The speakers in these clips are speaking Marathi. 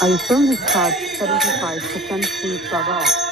iPhone has charged 75% to plug off.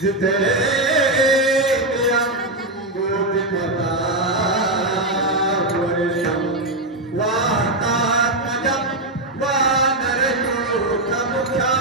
जिथे अंगोटी पता वर्षम वाहतात माझ्या वानर युथ मुख्या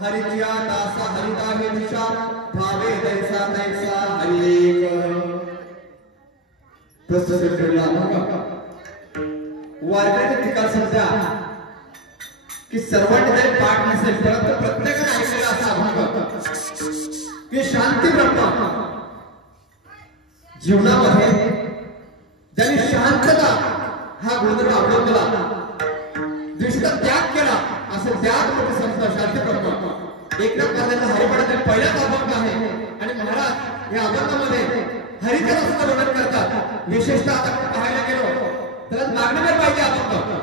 हरिच्या दासा हरिता हे दिशा भावे दैसा दैसा हरिक प्रस्तुत केला वारकरी ठिकाण सध्या की सर्वांनी जरी पाठ नसेल परंतु प्रत्येकाने ऐकलेला असा अभंग की शांती ब्रह्म जीवनामध्ये ज्यांनी शांतता हा गुणधर्म अवलंबला दृष्टीचा त्याग केला असं त्याग मोठी संस्था शांती ब्रह्म एकनाथ महाराजांचा हरिपाठाचा पहिलाच अभंग आहे आणि महाराज या अभंगामध्ये हरिचं रसचं वर्णन करतात विशेषतः आता पाहायला गेलो तर मागणीवर पाहिजे अभंग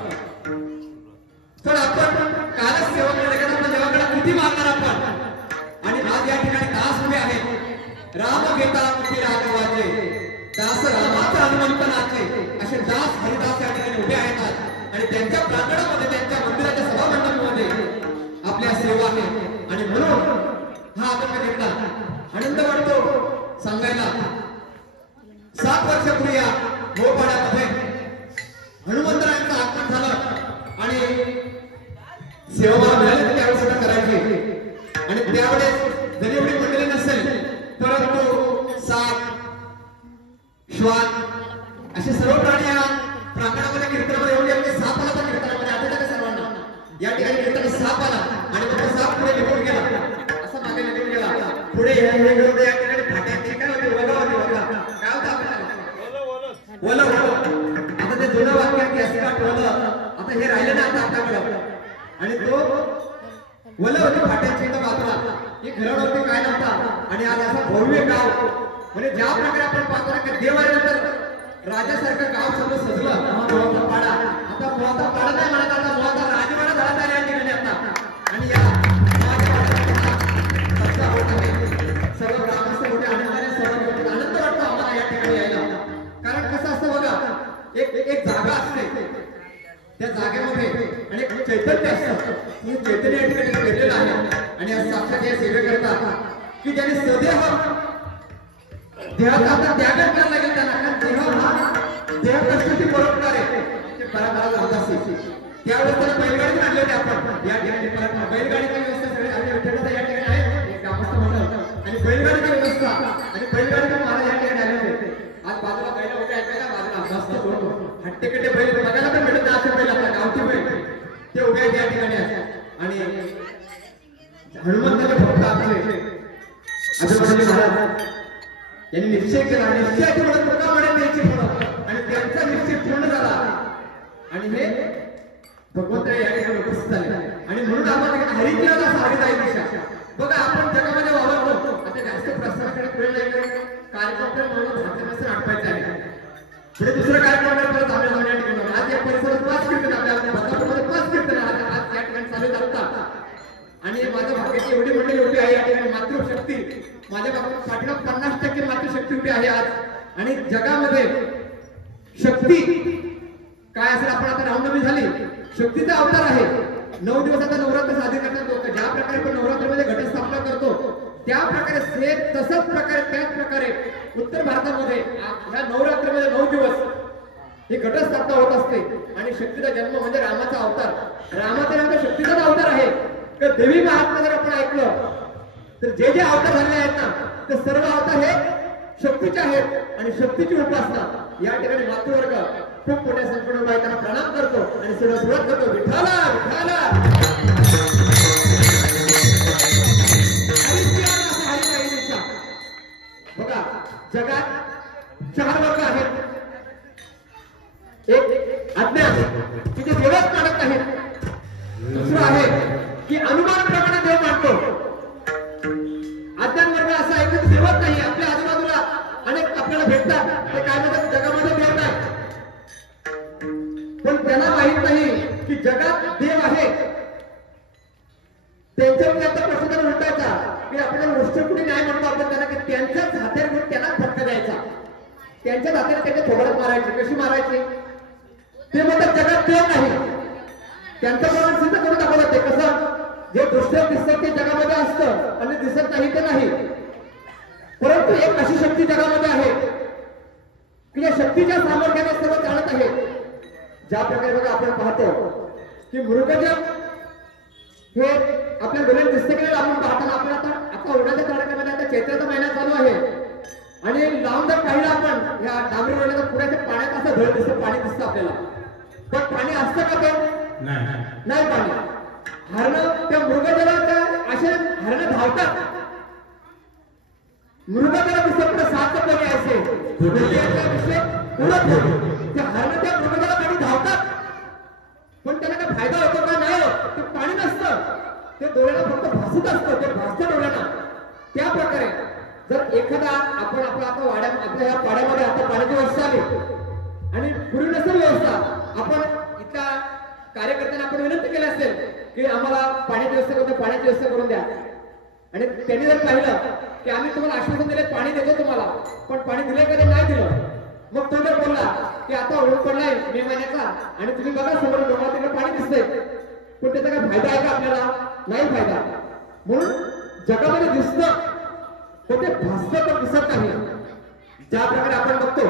तर आपण कालच सेवा करण्याकडे आपल्या देवाकडे किती मागणार आपण आणि आज या ठिकाणी दास उभे आहेत राम घेता मुठी राघवाचे दास रामाचा हनुमंत नाचे असे दास हरिदास या ठिकाणी उभे आहेत आणि त्यांच्या प्रांगणामध्ये त्यांच्या मंदिराच्या सभामंडपामध्ये आपल्या सेवा आहे आणि म्हणून हा अभंग घेतला आनंद वाटतो सांगायला 7 वर्षापूर्वी या मोपाड्यामध्ये हनुमंतरायांचं आगमन झालं आणि सेवा मला मिळाली त्यावेळेस सुद्धा करायची आणि त्यावेळेस जरी एवढी मंडळी नसेल परंतु साप श्वान असे सर्व प्राणी या प्रांगणामध्ये कीर्तनामध्ये येऊन गेले साप आला तर कीर्तनामध्ये आठवतं का सर्वांना या ठिकाणी कीर्तनात साप आला आणि तो साप पुढे निघून गेला असं मागे निघून गेला पुढे या ठिकाणी फाट्याची काय होती वगा होती वगा काय होतं आपल्याला ओलं आता ते जुनं वाक्य की असं आठवलं आता हे राहिलं ना आता आपल्याकडे आणि तो ओलं होते फाट्याच्या इथं बाजूला ही घरड होते काय नव्हता आणि आज असा भव्य गाव म्हणजे ज्या प्रकारे आपण पाहतो ना की देव आल्यानंतर राजासारखं गाव सगळं सजलं मोहाचा पाडा आता मोहाचा पाडा नाही म्हणत आता मोहाचा राजवाडा झाला त्या ठिकाणी आता आणि या सर्व ग्रामस्थ मोठ्या आनंदाने सर्व आनंद वाटतो आम्हाला या ठिकाणी यायला कारण कसं असतं बघा एक जागा असते त्या जागेमध्ये आणि एक चैतन्य असतं हे चैतन्य या ठिकाणी पेरलेलं आहे आणि आज साक्षात या सेवे करतात की ज्यांनी सदैव देहाचा आता त्याग करायला लागेल त्यांना कारण देह हा देह कष्टाची परंपरा आहे ते परंपरा लावत असते त्यावेळेस त्याला बैलगाडी आणली होती आपण या ठिकाणी बैलगाडीची व्यवस्था सगळी आणि विठ्ठलाचा या ठिकाणी आहे एक ग्रामस्थ मंडळ आणि बैलगाडीची व्यवस्था आणि बैलगाडी महाराज या ठिकाणी आले होते आज बाजूला बैल उभे आहेत का बाजूला मस्त हट्टेकट्टे बैल बघायला पण भेटत नाही असे बैल आपल्या गावठी बैल ते उभे आहेत या ठिकाणी आणि हनुमंताचे भक्त आपले आजोबाजी महाराज यांनी निश्चय केला निश्चयाची म्हणत लोकांमध्ये द्यायची म्हणत आणि त्यांचा निश्चय पूर्ण झाला आणि हे भगवंत या ठिकाणी उपस्थित झाले आणि म्हणून आपण हरिकेला साडी जाईल दिशा बघा आपण जगामध्ये वावरतो आता जास्त प्रसाराकडे वेळ नाही कार्यक्रम म्हणून भारतीय आठवायचं आहे पुढे दुसरा कार्यक्रम परत आम्ही जाऊन या ठिकाणी आज या परिसरात 5 कीर्तन आपल्या बदलापूरमध्ये 5 कीर्तन आज या ठिकाणी चालू झालं आणि माझ्या भाग्याची एवढी मंडळी उभी आहे या ठिकाणी मातृशक्ती माझ्या पाठीला 50% मातृशक्ती उभी आहे आज आणि जगामध्ये शक्ती काय असेल आपण आता रामनवमी झाली शक्तीचा अवतार आहे 9 दिवसाचा नवरात्र साजरे करतात लोक ज्या प्रकारे आपण नवरात्रमध्ये घटस्थापना करतो त्या प्रकारे सेम तसंच प्रकारे त्याच प्रकारे उत्तर भारतामध्ये ह्या नवरात्रमध्ये 9 दिवस ही घटस्थापना होत असते आणि शक्तीचा जन्म म्हणजे रामाचा अवतार रामाचा नाव शक्तीचाच अवतार आहे तर देवी महात्मा जर आपण ऐकलं तर जे जे अवतार झाले आहेत ना ते सर्व अवतार हे शक्तीचे आहेत आणि शक्तीची उपासना या ठिकाणी मातृवर्ग खूप मोठ्या संपूर्ण त्यांना प्रणाम करतो आणि सुरुवात करतो विठाला विठाला बघा जगात 4 वर्ग आहेत एक अज्ञान की जे देवच मानत आहेत दुसरं आहे की अनुमान प्रमाणे देव मानतो अज्ञान वर्ग असा आहे की देवच नाही आपल्या आजूबाजूला अनेक आपल्याला भेटतात ते काय म्हणतात जगामध्ये देव नाही पण त्यांना माहित नाही की जगात देव आहे त्यांच्यावर आता प्रश्न उठायचा की आपल्याला गोष्ट कुठे नाही म्हणतो आपण त्यांना की त्यांच्याच हातात घेऊन त्यांना फटका द्यायचा त्यांच्याच हाताने त्याच्या थोबडत मारायचे कशी मारायचे ते म्हणतात जगात देव नाही त्यांचं प्रमाण सिद्ध करून दाखवलं ते कसं जे दृश्य दिसतं ते जगामध्ये असतं आणि दिसत नाही ते नाही परंतु एक अशी शक्ती जगामध्ये आहे की या शक्तीच्या सामर्थ्याने सर्व चालत आहे ज्या प्रकारे बघा आपण पाहतो की मृगजप हे आपल्या डोळ्यात दिसतं की आपण पाहताना आपण आता उन्हाच्या तडाख्यामध्ये आता चैत्राचा महिना चालू आहे आणि लांब जर पाहिलं आपण या डांबरी रोडला पुण्याच्या पाण्यात असं धड दिसतं पाणी दिसतं आपल्याला पण पाणी असतं का ते नाही पाणी हरणं त्या मृगजलाच्या असे हरणं धावतात मृगजला दिसत 7 पाणी असे उडत त्या हरणं त्या मृगजला पाणी धावतात पण त्यांना काय फायदा होतो का नाही ते पाणी नसतं ते डोळ्याला फक्त भासत असतं ते भासतं डोळ्याला त्या प्रकारे जर एखादा आपण आपला आता वाड्या आपल्या ह्या पाड्यामध्ये आता पाण्याची व्यवस्था आली आणि पूर्वी नसेल व्यवस्था आपण इथल्या कार्यकर्त्यांना आपण विनंती केली असेल की आम्हाला पाण्याची व्यवस्था करून द्या आणि त्यांनी जर पाहिलं की आम्ही तुम्हाला आश्वासन दिले पाणी देतो तुम्हाला पण पाणी दिले कधी नाही दिलं मग तो जर बोलला की आता ओळख पडलाय मे महिन्याचा आणि तुम्ही बघा समोर डोंगरात तिकडे पाणी दिसतंय पण त्याचा काय फायदा आहे का आपल्याला नाही फायदा म्हणून जगामध्ये दिसतं पण ते भासतं पण दिसत नाही ज्या प्रकारे आपण बघतो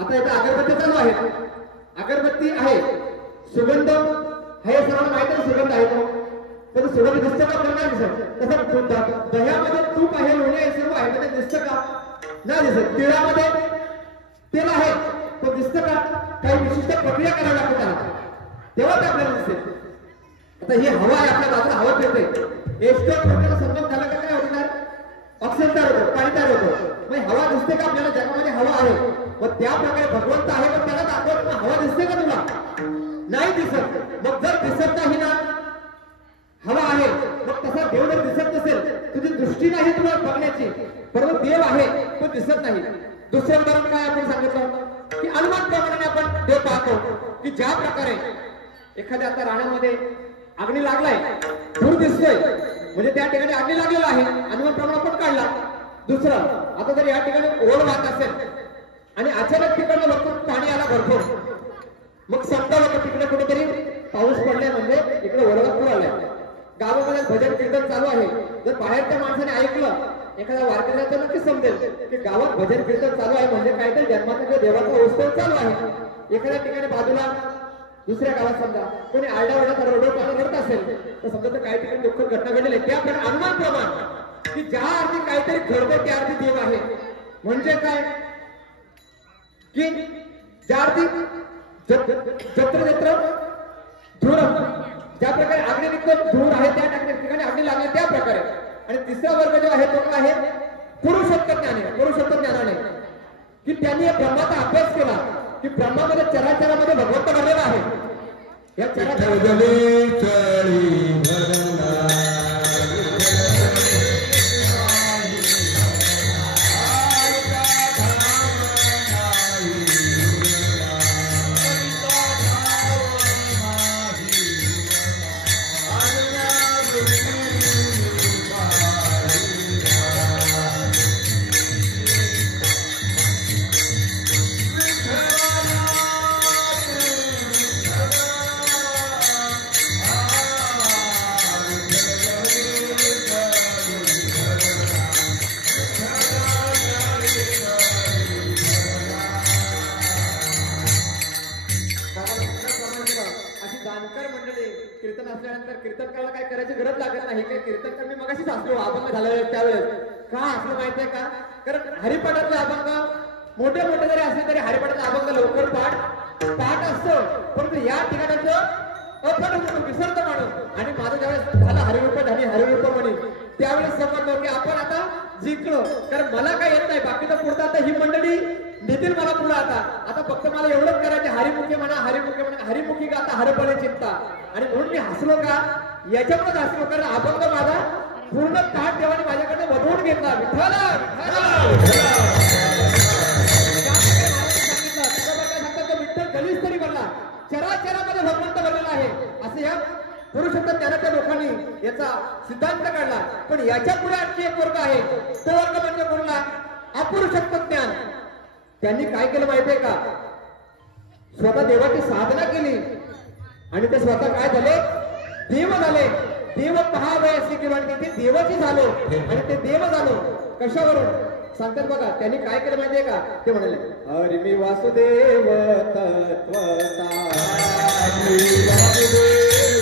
आता इथे अगरबत्ती चालू आहेत अगरबत्ती आहे सुगंध हे सर्वांना माहित आहे सुगंध आहे तो पण सुगंध दिसतं का आपल्याला नाही दिसत तसं दह्यामध्ये तूप आहे लोणी आहे सर्व आहे ते दिसतं का नाही दिसत तिळामध्ये तेल आहे तो दिसतं का काही विशिष्ट प्रक्रिया करावी लागते त्याला तेव्हा ते आपल्याला दिसते आता ही हवा आहे आपल्या बाजूला हवा फिरते एस्टोन संगम झाला का काय होणार ऑक्सिजन तयार होतो पाणी तयार होतो मग हवा दिसते का आपल्याला? जगामध्ये हवा आहे, पण त्या प्रकारे भगवंत आहे, पण त्याला दाखवत ना हवा दिसते का तुला? नाही दिसत. मग जर दिसत नाही ना हवा आहे, मग तसा देव जर दिसत नसेल, तुझी दृष्टी नाही तुला बघण्याची, परंतु देव आहे तो दिसत नाही. दुसरं उदाहरण काय आपण सांगितलं की अनुमान प्रमाणे आपण देव पाहतो की ज्या प्रकारे एखाद्या आता राणामध्ये अग्नी लागलाय, धूर दिसतोय, म्हणजे त्या ठिकाणी अग्नी लागलेला आहे, अनुमान प्रमाण आपण काढला. दुसरं, आता जर या ठिकाणी ओढ वाहत असेल आणि अचानक तिकडनं भरपूर पाणी आला भरपूर, मग समजा बघा तिकडे कुठेतरी पाऊस पडलाय, म्हणजे इकडे ओढा पूर आलाय. गावामध्ये भजन कीर्तन चालू आहे. जर बाहेरच्या माणसाने ऐकलं, एखाद्या वारकऱ्याचं नक्कीच समजेल की गावात भजन कीर्तन चालू आहे, म्हणजे काहीतरी जन्माचा किंवा देवाचा उत्सव चालू आहे. एखाद्या ठिकाणी बाजूला दुसऱ्या गावात समजा कोणी आरडाओरडा रडत करत असेल, तर समजा तर काही ठिकाणी दुःखद घटना घडलेली आहे. त्याप्रमाणे अनुमान प्रमाण की ज्या अर्थी काहीतरी घडतं त्या अर्थी देव आहे. म्हणजे काय की ज्या अर्थी जत्र जत्र धूर, ज्या प्रकारे अग्नी निघतो धूर आहे, त्या ठिकाणी अग्नी लागले त्या प्रकारे. आणि तिसरा वर्ग जो आहे तो काय आहे? पुरुषोत्तर ज्ञान. पुरुषोत्तर ज्ञानाने की त्यांनी या ब्रह्माचा अभ्यास केला की ब्रह्मामध्ये चराचरामध्ये भगवंत भरलेला आहे. या कीर्तन असल्यानंतर कीर्तन करायला काय करायची गरज लागत नाही. काही कीर्तन कर मी मगाशीच असलो अभंग झालेलं त्यावेळेस का असलं माहितीये का? कारण हरिपाठातले अभंग मोठे मोठे जरी असले तरी हरिपाठातला अभंग लवकर पाठ असतो, परंतु या ठिकाणाचं अपठ होतो, विसरतो माणूस. आणि माझं ज्यावेळेस झालं हरिरूप आणि हरिरूप म्हणे, त्यावेळेस समजतो की आपण आता जिंकलो. कारण मला काय येत नाही, बाकीचं पुढचं आता ही मंडळी देतील मला पुढे. आता फक्त मला एवढंच करायचे, हरिमुखी म्हणा हरिमुखी म्हणा, हरिमुखी गाता हरपणे चिंता. आणि म्हणून मी हसलो का? याच्यामुळेच हसलो कारण अभंग माझा पूर्ण ताट देवाने माझ्याकडे वधवून घेतला. विठ्ठला विठ्ठल गणेश तरी बनला, चराचरामध्ये भगवंत बनलेला आहे असं या पुरुषोत्तर ज्ञानाच्या लोकांनी याचा सिद्धांत काढला. पण याच्या पुढे आणखी एक वर्ग आहे, तो वर्ग म्हणजे कोणला? अपुरुषोत्तर ज्ञान. त्यांनी काय केलं माहितीये का? स्वतः देवाची साधना केली आणि ते स्वतः काय झाले? देव झाले. देव पहावे असे किंवा ते देवाची झालो आणि ते देव झालो. कशावरून सांगतात बघा. त्यांनी काय केलं माहितीये का? ते म्हणाले हरि मी वासुदेव तत्वता, हरि वासुदेव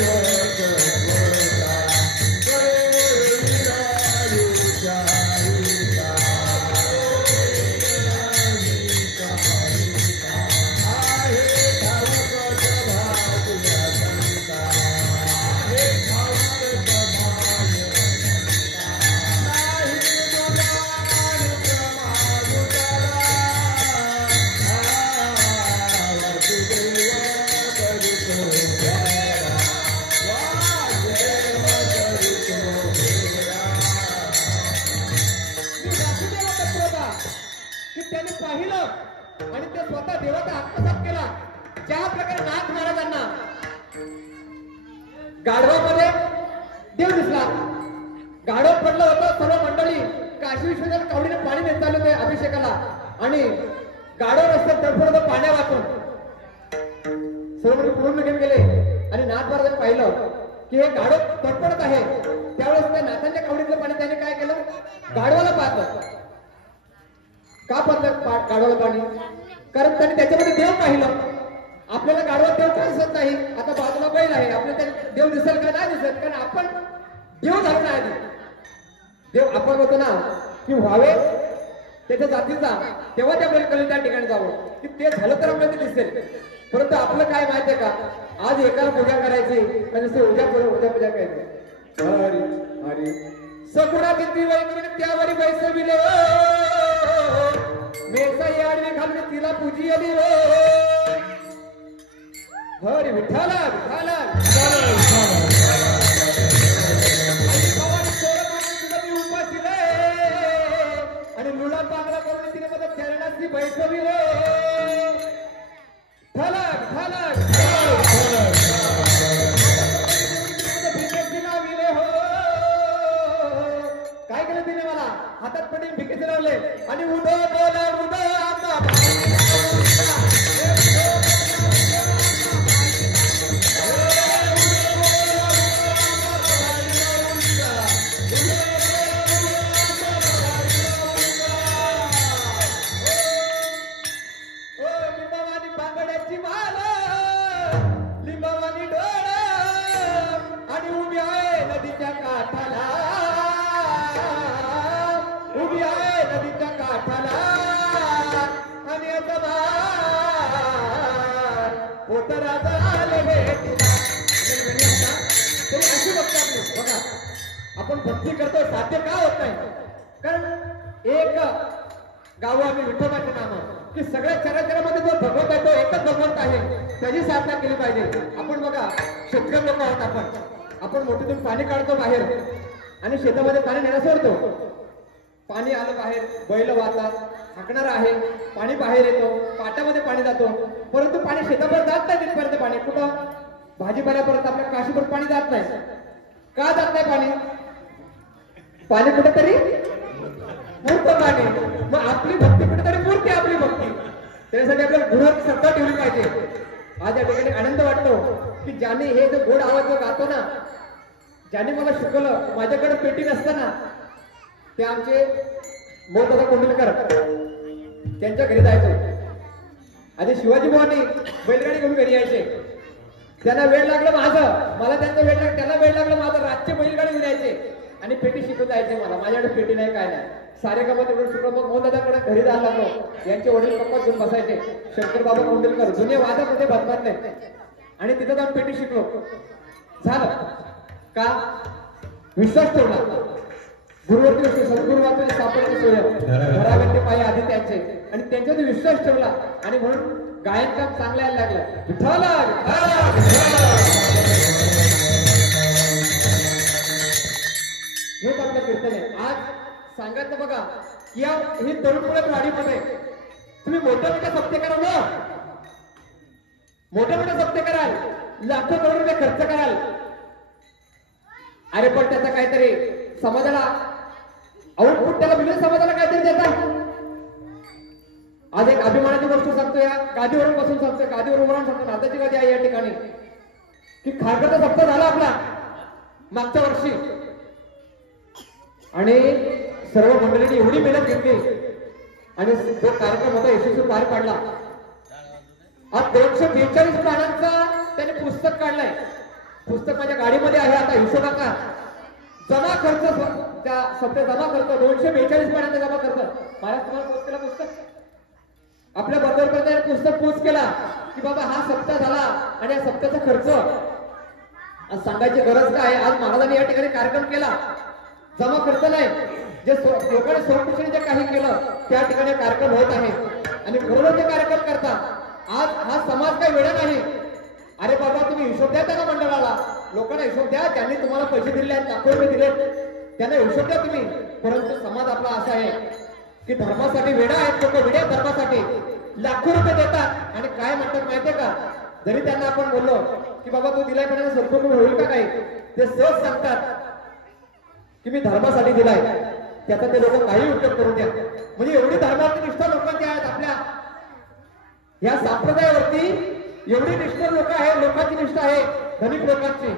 आणि ते स्वतः देवाचा आत्मसात केला. ज्या प्रकारे नाथ महाराजांना गाढवामध्ये देव दिसला, गाढव पडलं होतं, सर्व मंडळी काशी विश्वनाथ कावडीने पाणी नेत चालले होते अभिषेकाला आणि गाढव रस्त्यात तडफडत पाण्या वाचून सर्व पूर्ण घेऊन गेले. आणि नाथ महाराजांनी पाहिलं की हे गाढव तडफडत आहे. त्यावेळेस त्या नाथांच्या कावडीतलं पाणी त्याने काय केलं? गाढवाला पाहतं. का पाहतात गाढवाला पाणी? कारण त्यांनी त्याच्यामध्ये देव पाहिलं. आपल्याला गाढवात देव का दिसत नाही? आता बाजूला बैल आहे, आपल्याला देव दिसेल का? नाही दिसत, कारण आपण देव झालो नाही. आधी देव आपण होतो ना की व्हावे त्याच्या जातीचा, तेव्हा त्या बैल त्या ठिकाणी जावं की ते झालं तर आपल्याला ते दिसेल. परंतु आपलं काय माहितीये का? आज एकाला पूजा करायची आणि उद्या पूजा करायची. हरी हरी सगुणा किती वैकुंठ त्यावरी बैसविले तिला पूजियली रे हरी विठ्ठल विठ्ठल आणि लुळा पांगला करून तिने मला चरणाची बैठवली रे ठलक ठलक भिकेची लावले हो काय केलं तिने मला हातात पडून भिकेचे लावले आणि उदो डोला उदो आता आपण भक्ती करतो साध्य का होत नाही कारण एक गाव आम्ही विठोबाचे नाम की सगळ्या चराचरामध्ये जो भगवंत आहे तो एकच भगवंत आहे त्याची साधना केली पाहिजे आपण बघा शेतकरी लोक आहोत आपण मोठीतून पाणी काढतो बाहेर आणि शेतामध्ये पाणी नेला सोडतो पाणी आलं बाहेर बैल वाहतात हाकणार आहे पाणी बाहेर येतो पाटामध्ये पाणी जातो परंतु पाणी शेतापर्यंत जात नाही तिथपर्यंत पाणी कुठं भाजीपाल्यापर्यंत आपल्या काशीपर्यंत पाणी जात नाही का जात नाही पाणी पाणी कुठेतरी मूर्त पाणी मग आपली भक्ती कुठेतरी मूर्ती आपली भक्ती त्यासाठी आपल्याला गुरुवार श्रद्धा ठेवली पाहिजे आज या ठिकाणी आनंद वाटतो की ज्याने हे जो गोड आवाज जो गातो ना ज्याने मला शिकवलं माझ्याकडे पेटी नसताना ते आमचे मोहदादा कोंडलकर त्यांच्या घरी जायचो आधी शिवाजी भावानी बैलगाडी घेऊन घरी यायचे त्यांना वेळ लागला माझं मला त्यांचा वेळ लागला त्याला वेळ लागला माझं रातचे बैलगाडी घेऊन यायचे आणि पेटी शिकून जायचे मला माझ्याकडे पेटी नाही काय नाही सारे कामात एवढं शिकलो मग मोहदादाकडे घरी जायला लागलो यांचे वडील पप्पा घेऊन बसायचे शंकर बाबा कोंडलकर जुने वादक होते बदमातले आणि तिथं जाऊन पेटी शिकलो झालं का विश्वास ठेवला गुरुवरती सद्गुरुवाचे सापडते सोय घरावरती पाय आधी त्यांचे आणि त्यांच्यावर विश्वास ठेवला आणि म्हणून गायन काम चांगलं यायला लागलं हेच आपलं कीर्तन आहे आज सांगायचं बघा की ही तरुण मुलं गाडीमध्ये तुम्ही मोठ्या मोठ्या सप्ते कराल ना मोठ्या मोठ्या सप्ते कराल लाखो करोड रुपये खर्च कराल अरे पण त्याचा काहीतरी समाजाला आउटपुट त्याला मिळेल समाजाला काहीतरी देतात आज एक अभिमानाची गोष्ट सांगतो या गादीवरून बसून सांगतोय गादीवर उभं राहून सांगतो नाताची गादी आहे या ठिकाणी की खारघरचा सप्ताह झाला आपला मागच्या वर्षी आणि सर्व मंडळींनी एवढी मेहनत घेतली आणि जो कार्यक्रम होता यशस्वी पार पाडला आज 242 पानांचा त्याने पुस्तक काढलंय पुस्तक माझ्या गाडीमध्ये आहे आता हिशोबाका जमा खर्च त्या सप्ताह जमा खर्च 242 पानांचा जमा खर्च महाराज तुम्हाला पोच केला पुस्तक आपल्या बरोबर पुस्तक पोच केला की बाबा हा सप्ताह झाला आणि या सप्ताहाचा खर्च आज सांगायची गरज काय आज महाराजांनी या ठिकाणी कार्यक्रम केला जमा खर्च नाही जे लोकांनी स्वयंपुष्टीने जे काही केलं त्या ठिकाणी कार्यक्रम होत आहे आणि बरोबर ते कार्यक्रम करता आज हा समाज काही वेळ नाही अरे बाबा तुम्ही हिशोब द्या त्या मंडळाला लोकांना हिशोब द्या ज्यांनी तुम्हाला पैसे दिले आहेत लाखो रुपये दिले त्यांना हिशोब द्या तुम्ही परंतु समाज आपला असा आहे की धर्मासाठी वेडा आहेत लोक वेड्या धर्मासाठी लाखो रुपये देतात आणि काय म्हणतात माहितीये का जरी त्यांना आपण बोललो की बाबा तू दिलाय पण संपूर्ण होईल का काही ते सहज सांगतात की मी धर्मासाठी दिलाय त्याचा ते लोक काही उपयोग करू द्या म्हणजे एवढी धर्माची निष्ठा लोकांची आहेत आपल्या या संप्रदायावरती एवढी निष्ठा लोक आहे लोकांची निष्ठा आहे धनिक लोकांची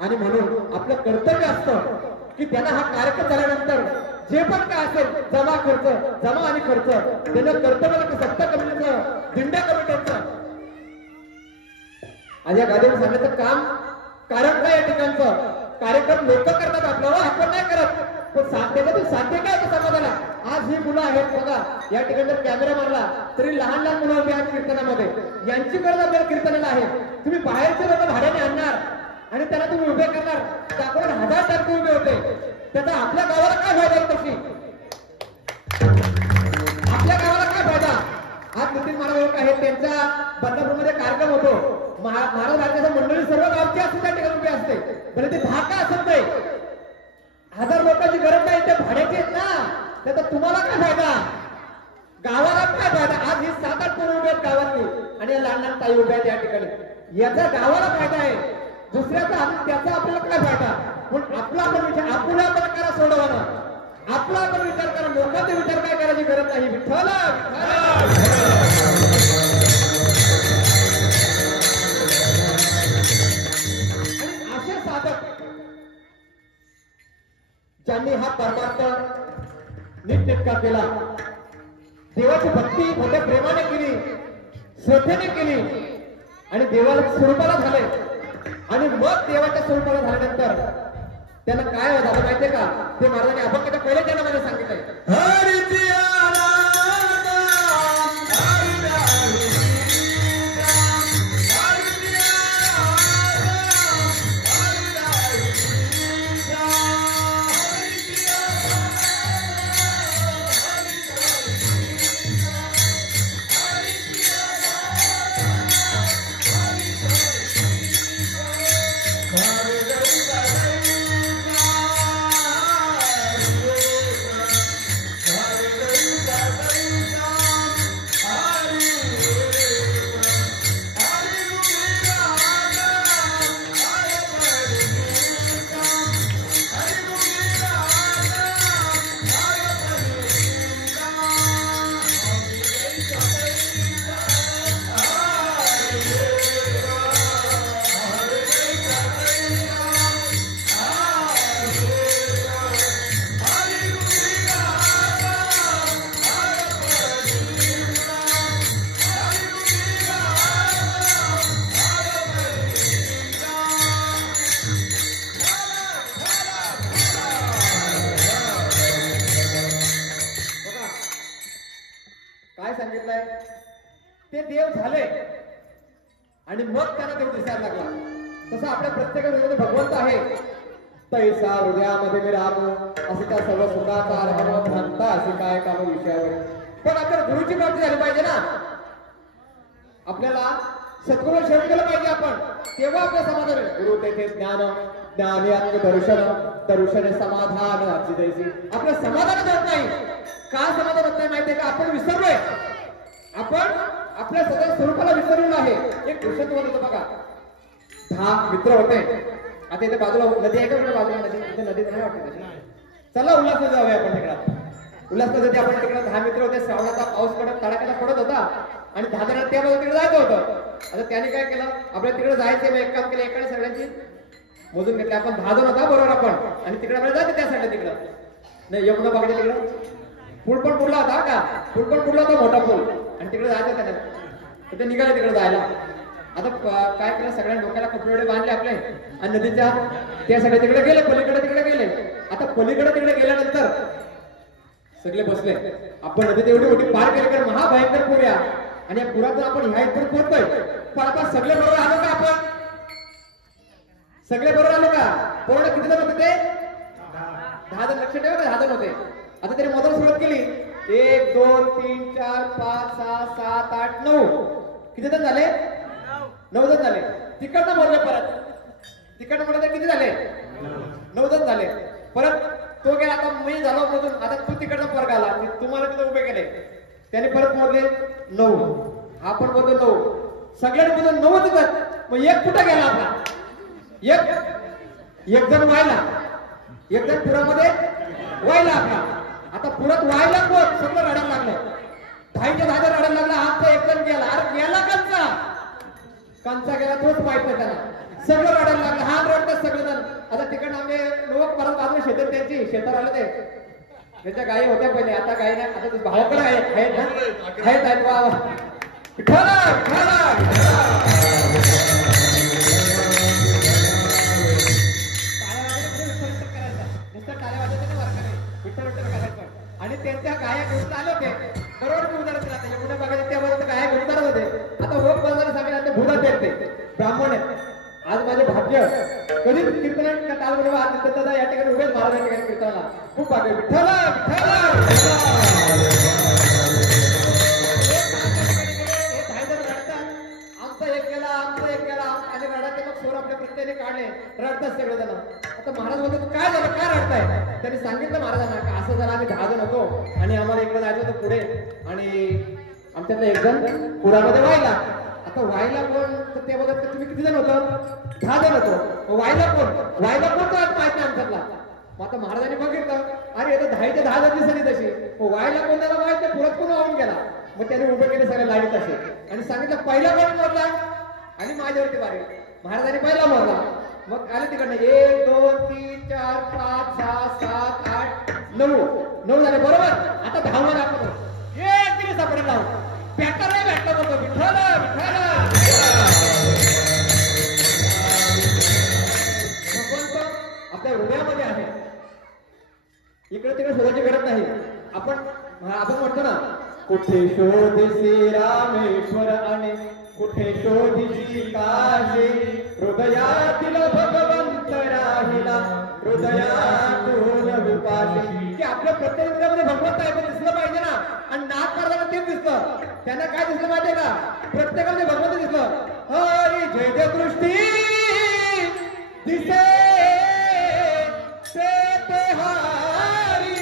आणि म्हणून आपलं कर्तव्य असतं की त्यांना हा कार्यक्रम झाल्यानंतर जे पण काय असेल जमा आणि खर्च त्याचं कर्तव्य सत्ता कमिटीचं दिंड्या कमिटीचं आज या गादीवर सांगण्याचं काम कारण काय या ठिकाणचं कार्यक्रम लोक करतात आपल्याला आपण नाही करत पण साध्य काय होतं समाजाला आज ही मुलं आहेत बघा या ठिकाणी जर कॅमेरा मारला तरी लहान लहान मुलं उभी आहेत कीर्तनामध्ये यांची गरज आपल्याला कीर्तनाला आहे तुम्ही बाहेरचे लोक भाड्याने आणणार आणि त्यांना तुम्ही उभे करणार त्याकडून 1000 टक्के उभे होते त्याचा आपल्या गावाला काय फायदा तशी आपल्या गावाला काय फायदा आज आहेत त्यांचा बदलापूरमध्ये कार्यक्रम होतो. महाराज राज्याच्या मंडळी सर्व गावची असते त्या ठिकाणी उभी असते. पण ते 10 का असत नाही, 1000 लोकांची गरज नाही, ते भाड्याची आहेत ना. त्याचा तुम्हाला काय फायदा, गावाला काय फायदा. आज ही 7-8 पोरं उभी आहेत गावातली आणि या लहान लहान ताई उभ्या आहेत या ठिकाणी. याचा गावाला फायदा आहे, दुसऱ्याचा आणि त्याचा आपल्याला काय फायदा. पण आपला आपण विचार, आपला प्रकार सोडवा ना, आपला आपण विचार करा. लोकांचा विचार काय करायची गरज नाही. विठ्ठल असे साधक ज्यांनी हा परमार्थ नीटनेटका केला, देवाची भक्ती मोठ्या प्रेमाने केली, श्रद्धेने केली आणि देवाला स्वरूपाला झाले. आणि मग देवाच्या स्वरूपाला झाल्यानंतर त्यांना काय झालं माहितीये का, ते महाराजांनी अभंगाच्या पहिल्या जन्मामध्ये सांगितलंय. ते देव झाले आणि मग त्यांना देव दिसायला लागला. तसं आपल्या प्रत्येक हृदयामध्ये भगवंत आहे. तैसा हृदयामध्ये मी राहतो असे त्या सर्व सुखाचा अर्हम भ्रांता असे काय काम विषयावर. पण आपल्याला गुरुची प्राप्ती झाली पाहिजे ना, आपल्याला सद्गुरू शरण केलं पाहिजे आपण, तेव्हा आपलं समाधान आहे. गुरु तेथे ज्ञान, ज्ञानी दर्शन, दर्शने समाधान आजची दैसी. आपलं समाधान होत नाही. का समाधान होत नाही माहितीये का, आपण विसरलोय. आपण आपल्या सगळ्या स्वरूपाला विसरलेलो आहे. एक दृश्यत्व होतं बघा, 10 मित्र होते. आता इथे बाजूला नदी आहे का, बाजूला नदी, इथे नदी नाही वाटत. चला उल्हासला जाऊया आपण तिकडे. उल्हासला जाते आपण तिकडे. 10 मित्र होते. श्रावणाचा पाऊस पडत तडाख्याला पडत होता आणि 10 जणांना त्या बाजूला तिकडे जायचं होतं. आता त्याने काय केलं, आपल्याला तिकडे जायचं. मग एक काम केलं, एकाने सगळ्यांची मोजून घेतली. आपण 10 जण होता बरोबर आपण, आणि तिकडे आपल्याला जायचं त्यासाठी तिकडं नाही यमुना बघायला तिकडं पूल पण पुढला होता का, पूल पण पुढला होता मोठा पूल, आणि तिकडे जायचं त्याला. तिथे निघाले तिकडे जायला. आता काय केलं, सगळ्या डोक्याला कपडे बांधले आपले आणि नदीच्या त्या सगळे तिकडे गेले, पलीकडे तिकडे गेले. आता पलीकडे तिकडे गेल्यानंतर सगळे बसले. आपण नदी तेवढी मोठी पार केली कारण महाभयंकर पूर या, आणि या पुरातून आपण ह्या इथून पोहोचतोय. पण आपण सगळे बरोबर आलो का, आपण सगळे बरोबर आलो का. पूर्ण किती जण होते ते, 10 जण. लक्ष ठेवा, 10 जण होते. आता त्याने मोजायला सुरुवात केली. 1 2 3 4 5 6 7 8 9. किती जण झाले, 9 जण झाले. तिकडनं मोजले परत, तिकडनं मोजले किती झाले, 9 जण झाले. परत तो गेला, आता मी झालो मोजून. आता तू तिकडनं परत आला, तुम्हाला तिथं उभे केले. त्याने परत मोजले 9. हा पण मोजले 9. सगळ्यांनी मोजून 9च होतात. मग एक कुठं गेला आपला, एक जण व्हायला, एक जण पुरामध्ये व्हायला आपला. आता पुरात व्हायला कोण, सगळं रडायला लागलं. 10च्या 10 रडायला लागला. आमचा एक जण गेला. अरे गेला कंचा, कंचा गेला तोच माहित नाही त्याला. सगळं रडायला लागलं. हात रडतात सगळेजण. आता तिकडनं आम्ही लोक परत बाजूला शेतात, त्यांची शेतात आले ते. त्याच्या गायी होत्या पहिले, आता गायी नाही. आता भावाकडे आहेत ना, आहेत वा आणि त्यांच्या गाया घेऊन आले होते. बरोबर भूदारात राहते, यमुना बघायला त्या बाजूला गाया घेऊन जात होते. आता रोग बाजारा सांगितलं ते भूदात येते, ब्राह्मण आहेत. आज माझे भाग्य कधीच कीर्तन टाल बरोबर आज कीर्तनाला या ठिकाणी उभेच महाराज या ठिकाणी कीर्तनाला खूप भाग्य. विठ्ठल सगळेजण. आता महाराज बोलतात काय झालं, काय रडताय? त्यांनी सांगितलं महाराजांना की असं जर आम्ही 10 जण होतो आणि आम्हाला इकडे जायचं होतं पुढे, आणि आमच्यातलं एक जण पुरामध्ये व्हायला. आता व्हायला कोण? तर ते बोलतात की तुम्ही किती जण होतो? 10 जण होतो. व्हायला कोण? व्हायला कोण तर माहित नाही आमच्यातला. मग आता महाराजांनी बघितलं, अरे आता 10 चे 10 जण दिसली तशी. व्हायला कोण त्याला माहित नाही, पुढत कोण वाहून गेला. मग त्याने उभे केले सगळ्या लाईनीत असे आणि सांगितलं पहिला कोण मोरला, आणि माझ्यावरती बारे. महाराजांनी पहिला मोरला. मग आले तिकडनं 1 2 3 4 5 6 7 8 9 झाले बरोबर. आता 10 वर आपण एक दिवस आपण लावू भेटला नाही भेटला बोलतो विठ्ठल विठ्ठल. भगवंत आपल्या हृदयामध्ये आहे, इकडे तिकडे शोधायची गरज नाही. आपण म्हणतो ना, कुठे शोधसी रामेश्वर आणि कुठे शोधिसी काशी, हृदयातील भगवंत राहिला हृदयातून विपाशी. की आपल्या प्रत्येक हृदयामध्ये भगवंत आहे ते दिसलं पाहिजे ना. आणि नाक करताना तेच दिसतं. त्यांना काय दिसलं माहितीये का? प्रत्येकामध्ये भगवंत दिसलं. हरी जय जय दृष्टी दिसे ते हरी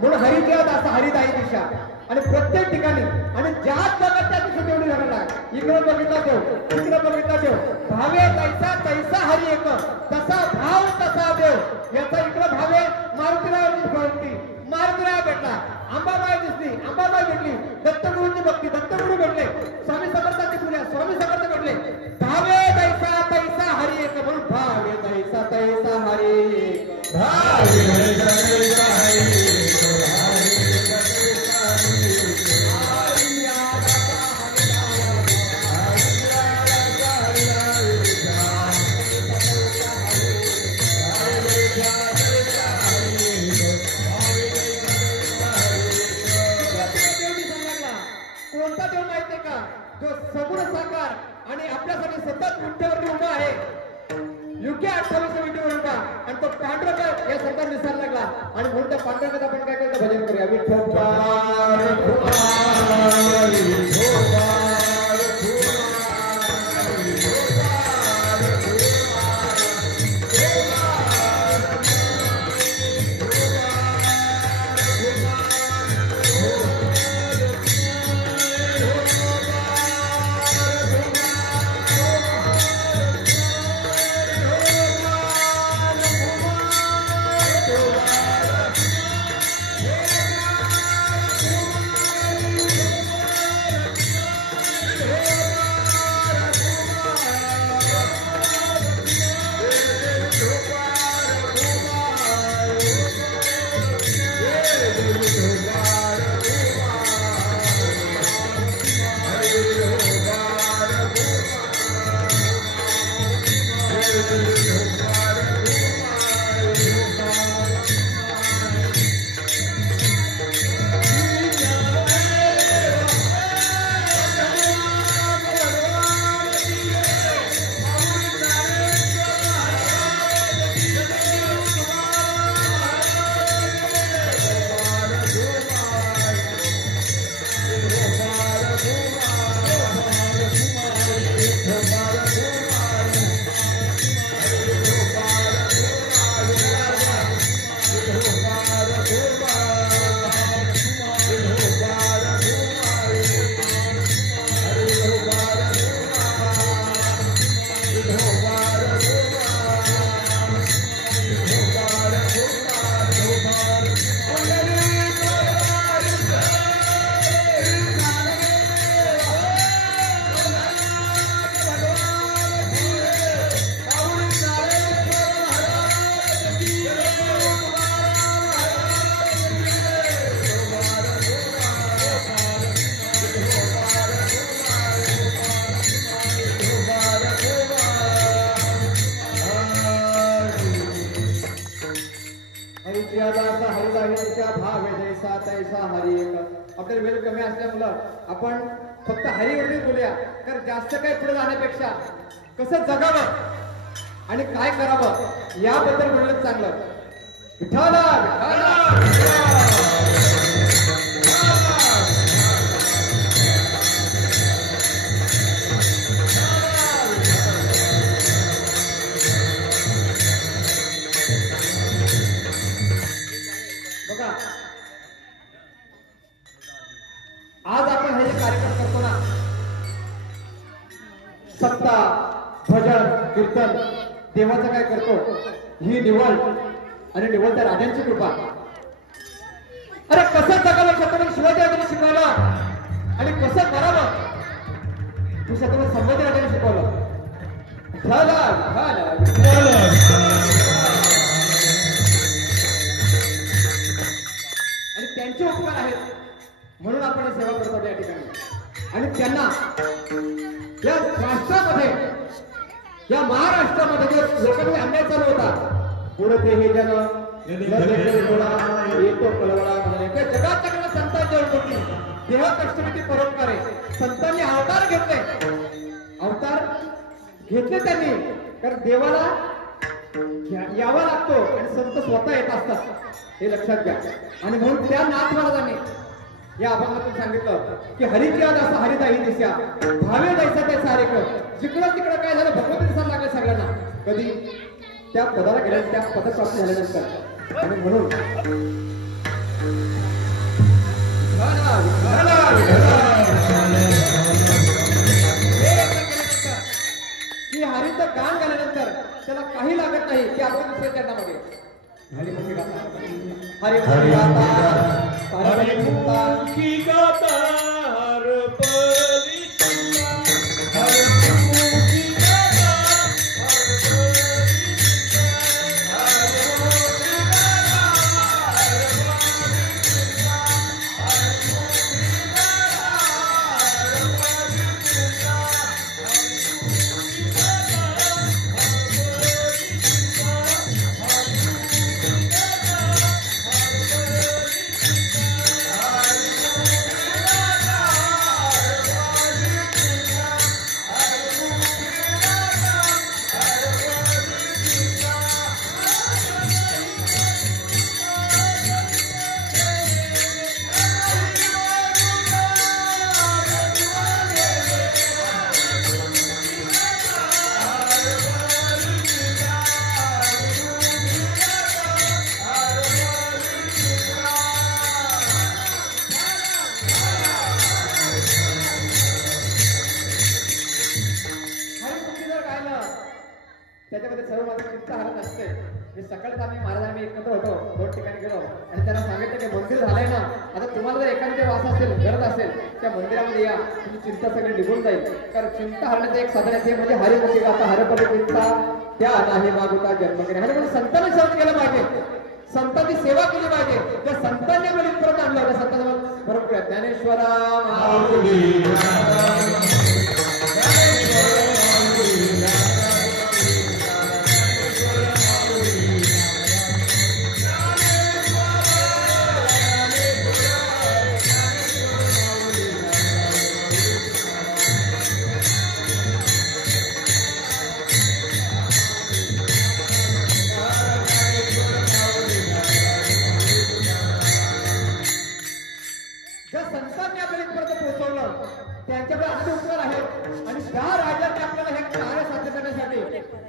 म्हणून हरिदेव असा हरिदाई दिशा. आणि प्रत्येक ठिकाणी आणि ज्याच जगात त्या दिशा तेवढी झालेला आहे. इकडे बघितला देव, तिकडे बघितला देव. भावे तैसा तैसा हरी एक, तसा भाव तसा देव. याचा इकडे भावे मारुतीराव भेटला, अंबाबाई दिसली, अंबाबाई भेटली, दत्तगुरूंची भक्ती, दत्तगुरू भेटले, स्वामी समर्थांची पूजा, स्वामी समर्थ भेटले. भावे तैसा तैसा हरी एक, म्हणून भावे तैसा तैसा हरी एक. भावे तैसा हरी जो सगुण साकार आणि आपल्यासाठी सतत विठ्ठलवरती उभा आहे. योग्य 28 विठ्ठलवर उभा आणि तो पांडुरंग या सरकार दिसायला लागला. आणि म्हणून त्या पांडुरंगाचं आपण काय करतो, भजन करूया. हरीची दास हरिदासा भावे जैसा तैसा हरी एक. आपल्याला वेळ कमी असल्यामुळं आपण फक्त हरीवरतीच बोलूया, कारण जास्त काही पुढे जाण्यापेक्षा कसं जगावं आणि काय करावं याबद्दल बोललं चांगलं. विठ्ठला बघा, आज आपण हे जे कार्यक्रम करतो ना, सत्ता भजन कीर्तन देवाचं काय करतो, ही निवड आणि निवड त्या राजांची कृपा. अरे कसं जगावं छत्रपती शिवाजी राजांनी शिकवलं आणि कसं करावं हे छत्रपती संभाजी राजांनी शिकवलं. आणि त्यांचे उपकार आहेत म्हणून आपण सेवा करतो या ठिकाणी. आणि त्यांना या राष्ट्रामध्ये, या महाराष्ट्रामध्ये जे लोकांनी अन्याय चालू होता, पुढे ते हे जन येतो कलवळा म्हणाले, जगात सगळ्या संतांच्या होती देवा कष्टपती परोपकार आहे. संतांनी अवतार घेतले त्यांनी, कारण देवाला यावा लागतो आणि संत स्वतः येत असतात हे लक्षात घ्या. आणि म्हणून त्या नाथ महाराजांनी या अभंगातून सांगितलं की हरिची दास हरिदाही दिस्या भावे जायचा त्याचा हरेक. जिकडं तिकडं काय झालं भगवती दिसायला लागले सगळ्यांना, कधी त्या पदाला गेल्या, त्या पदप्राप्ती झाल्यानंतर. आणि म्हणून की हरीचं गाण गाल्यानंतर त्याला काही लागत नाही की आपण दुसऱ्या चरणामध्ये हरिमुखी गाता, हरिमुखी गाता, हरिमुखी गाता, त्याच्यामध्ये सर्व माझं चित्त हरत असते. मी सकाळीच आम्ही महाराजांनी एकत्र होतो, 2 ठिकाणी गेलो आणि त्यांना सांगितलं की मंदिर झालंय ना, आता तुम्हाला जर एखादी वास असेल, गरज असेल, त्या मंदिरामध्ये या, तुमची चिंता सगळी निघून जाईल. कारण चिंता हरण्याचं एक साधन आहे, म्हणजे हरिमुखी गाता हरपदे चिंता त्या नाही मागुता जन्म केला. म्हणजे संतांनी सेवा केलं पाहिजे, संतांची सेवा केली पाहिजे. त्या संतांनी वडील परत आणलं होतं. संतांना बरोबर ज्ञानेश्वरा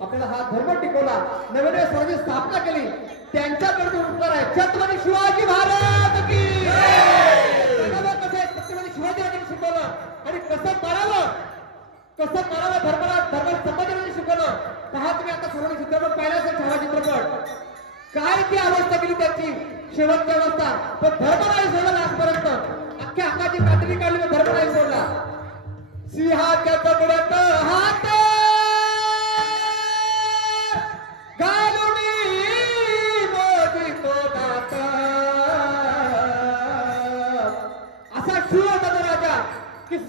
आपल्याला हा धर्म टिकवला, नवीन स्वराज्य स्थापना केली, त्यांच्याकडे उत्तर आहे छत्रपती शिवाजी महाराज की. कसं छत्रपती शिवाजी राजांनी शिकवलं आणि कसं करावं धर्म संभाजीराजांनी शिकवलं. पहा तुम्ही आता सर्वांनी चित्रपट पाहिला असेल, छावा चित्रपट, काय ती अवस्था केली त्यांची, शेवटची अवस्था. पण धर्म नाही सोडला आजपर्यंत, अख्ख्या अंगाची कातडी काढली, धर्म नाही सोडला. सिंहाच्या कपड्यात हात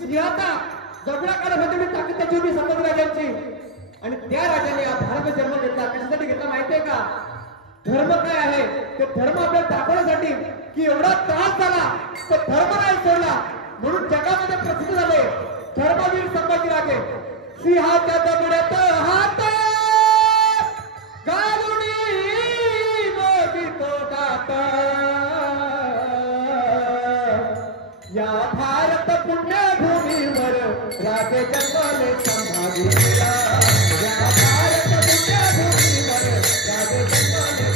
सिंहाचा जगडा काढण्यासाठी ताकद त्याची होती संभाजी राजांची. आणि त्या राजाने भारत जन्म घेतला, कशासाठी घेतला माहितीये का? धर्म काय आहे ते धर्म आपल्याला दाखवण्यासाठी की एवढा त्रास झाला तो धर्म नाही सोडला म्हणून जगामध्ये प्रसिद्ध झाले धर्मवीर संभाजीराजे. सिंहाच्या दगड्यात हात घालून मोजितो दात या भारत पुण्यभूमीवर राजे जन्मले संभाजीराजा. या भारत पुण्यभूमीवर राजे जन्मले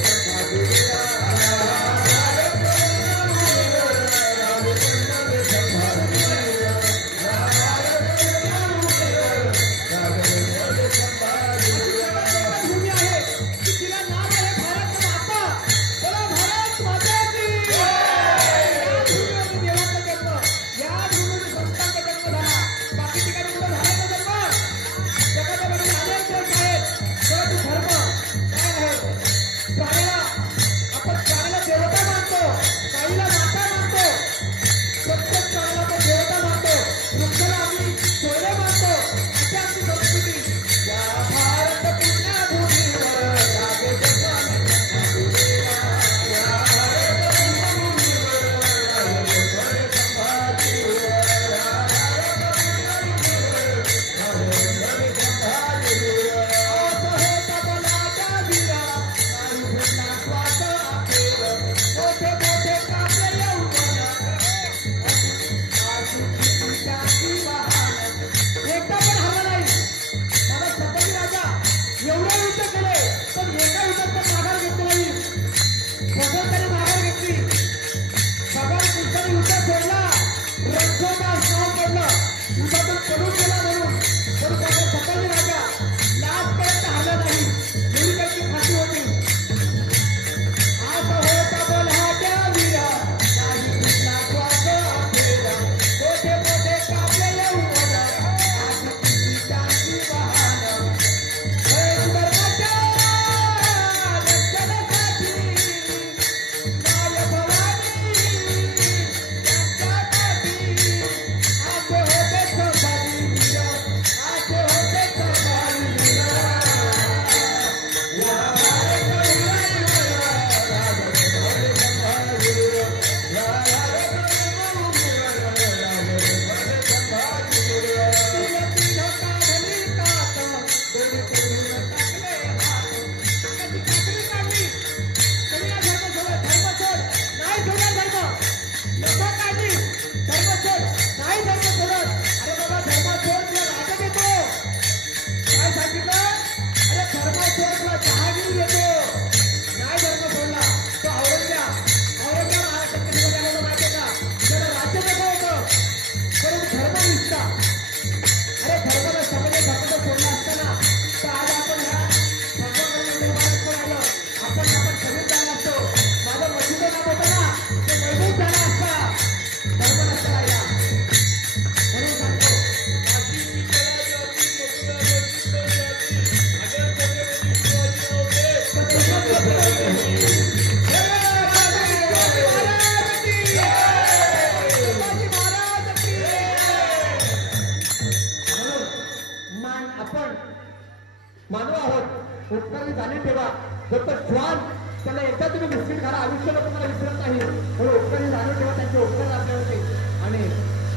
मानव आहोत उपकारी जाणे ठेवा. डॉक्टर श्वान त्याला एकदा तुम्ही बिस्किट खाला आयुष्याला तुम्हाला विसरत नाही म्हणून उपकारी जाणीव ठेवा त्यांचे उपकार आपल्यावरती. आणि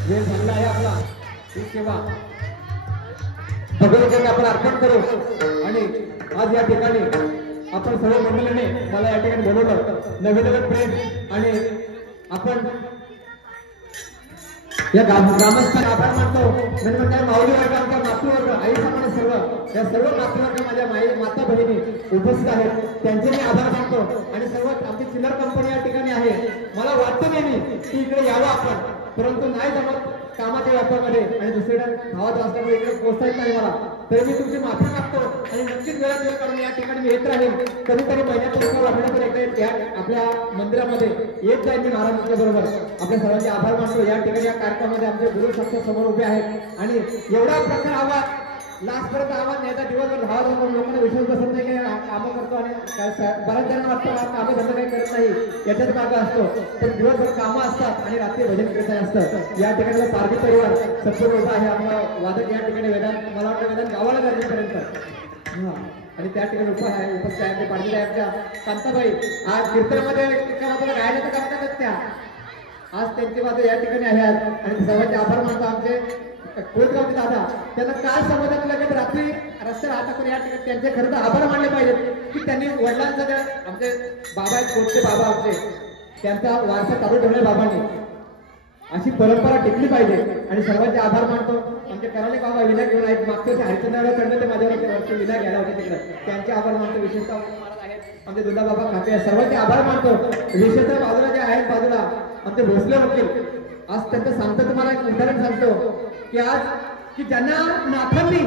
वेळ झालेला आहे आपला ही सेवा भगवंतांना आपण अर्पण करू. आणि आज या ठिकाणी आपण सर्व मंडळीने मला या ठिकाणी बोलवलं नवीन नवीन प्रेम आणि आपण या ग्रामस्थांना आभार मानतो. म्हणजे माऊली वर्ग आमच्या मातृवर्ग आई समान सर्व या सर्व मातृवर्ग माझ्या माता बहिणी उपस्थित आहेत त्यांचे मी आभार मानतो. आणि सर्व आमची चिल्लर कंपनी या ठिकाणी आहे. मला वाटतं नेहमी की इकडे यावं आपण परंतु नाही जमत कामाच्या व्यापामध्ये आणि दुसरीकडे गावात असल्यामुळे इकडे पोहोचता येत नाही मला. तरी मी तुमची माफी मागतो आणि नक्कीच वेळा वेळ काढून या ठिकाणी मी येत राहील. कधीतरी महिन्यातून वाटण्यात एकदा आपल्या मंदिरामध्ये येत जाईल मी महाराजांच्या बरोबर. आपल्या सर्वांचे आभार मानतो. या ठिकाणी या कार्यक्रमामध्ये आमचे गुरु साक्षात समोर उभे आहेत आणि एवढा प्रकार आवाज लास्टपर्यंत आवाज न्यायचा दिवसभर धावा जाऊन लोकांना विश्वास बसत नाही की कामं करतो आणि बऱ्याच जणांना वाटतं कामं धंदा काही करत नाही याच्यात मार्ग असतो. पण दिवसभर कामं असतात आणि रात्री भजन कीर्तन असतं. या ठिकाणी पारधी परिवार सत्तर उभा आहे. आपला वादक या ठिकाणी वेदांत मला वाटतं वेदांत गावाला गरजेपर्यंत आणि त्या ठिकाणी उपस्थित आहे पाटील आमच्या कांताबाई आज कीर्तनामध्ये एका बाजूला गायला तर करतातच त्या आज त्यांची बाजू या ठिकाणी आहे आणि सर्वांचे आभार मानतो आमचे कोळगावचे दादा त्यांना काय समाधान लगेच रात्री रस्त्यावर आता करून या ठिकाणी त्यांचे खरं तर आभार मानले पाहिजेत की त्यांनी वडिलांचा ज्या आमचे बाबा आहेत कोणते बाबा आमचे त्यांचा वारसा चालू ठेवलाय बाबांनी अशी परंपरा टिकली पाहिजे आणि सर्वांचे आभार मानतो आमचे कराले बाबा विना घेऊन आहेत मागच्या वर्षी हरिचंद्राला चढले ते माझ्यावर विना घ्यायला होते तिकडे त्यांचे आभार मानतो विशेषतः महाराज आहेत आमचे दुधा बाबा खाते सर्वांचे आभार मानतो विशेषतः बाजूला जे आहेत बाजूला आमचे भोसले वकील आज त्यांचं सांगतो तुम्हाला एक उदाहरण सांगतो की आज की ज्यांना नाथांनी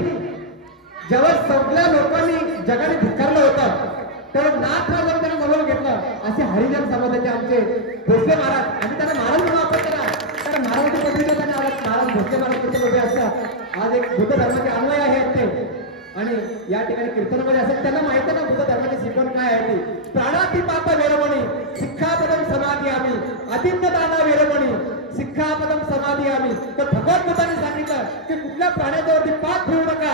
जेव्हा सगळ्या लोकांनी जगाने धिक्कारलं होतं तेव्हा नाथ हा जर त्यांना बोलवून घेतलं असे हरिजन समाजाचे आमचे भोसले महाराज आणि त्यांना महाराज म्हणून वापरतो ना कारण महाराजांच्या पत्रिका त्यांना महाराज भोसले महाराज उभे असतात आज एक बुद्ध धर्माचे अन्वय आहेत ते आणि या ठिकाणी कीर्तनामध्ये असं त्यांना माहिती ना बुद्ध धर्माची शिकवण काय आहे ती प्राणातिपात वेरमणी शिक्षापदम समाधी आम्ही अतिज्ञदाना वेरमणी शिक्षापदम समाधी आम्ही तर भगवद्गीताने सांगितलं की कुठल्या प्राण्याच्यावरती पाप ठेवू नका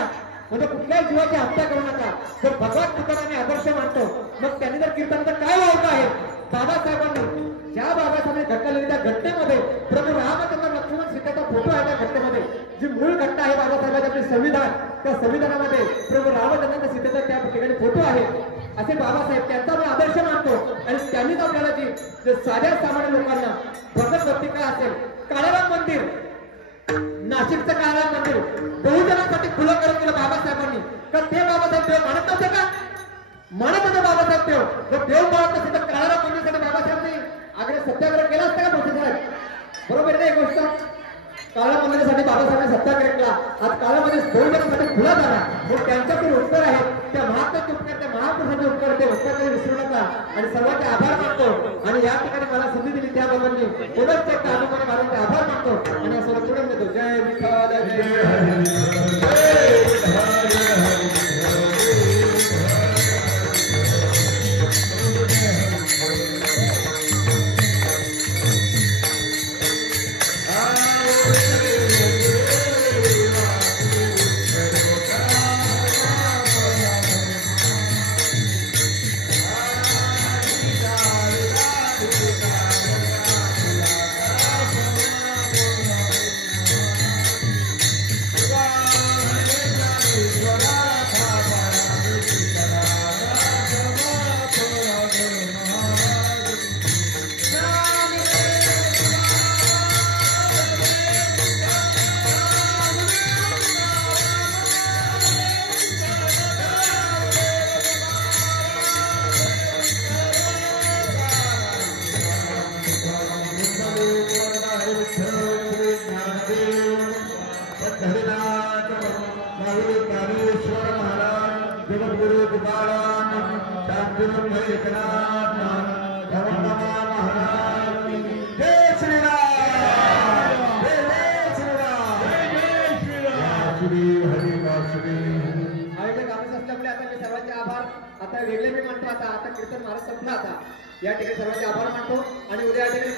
म्हणजे कुठल्याही जीवाची हत्या करू नका जर भगवद्गीता आम्ही आदर्श मानतो मग त्यांनी जर कीर्तनाचं काय वावलं आहे बाबासाहेबांनी ज्या बाबासाहेबांनी घटना लिहिली त्या घटनेमध्ये प्रभू रामचंद्र लक्ष्मण सीतेचा फोटो आहे त्या घटनेमध्ये जी मूळ घटना आहे बाबासाहेबांचे आपले संविधान त्या संविधानामध्ये प्रभू रामचंद्र सीतेचा त्या ठिकाणी फोटो आहे असे बाबासाहेब त्यांचा मी आदर्श मानतो आणि त्यांनीच आपल्याला जी साध्या सामान्य लोकांना भगवद्गीता काय असेल काळाराम मंदिर नाशिकचं काळाराम मंदिर बहुजनांसाठी खुलं करून दिलं बाबासाहेबांनी तर ते बाबासाहेब देव मानत नव्हते का म्हणत होते बाबासाहेब देव जर देव मानत नसेल तर काळाराम मंदिरसाठी बाबासाहेबांनी आग्रह सत्याग्रह केला असता का मोठे साहेब बरोबर नाही गोष्ट काळा मंदिरासाठी बाबासाहेबांनी सत्याग्रह केला आज काळामध्ये बहुजनांसाठी खुला झाला मग त्यांच्याकडे उत्तर आहे त्या महात्म्याचे उपकार त्या महापुरुषाचे उपकार ते उत्तर कधी विसरू नका आणि सर्वांचे आभार मानतो आणि या ठिकाणी मला संधी दिली त्याबद्दल मी पुनश्च एकदा अनुमान घालून ते आभार मानतो आणि असं पुढे देतो जय विठ्ठल जय आता वेगळे मी म्हणतो आता कीर्तन महाराज संपला आता या ठिकाणी सर्वांचे आभार मानतो आणि उद्या या ठिकाणी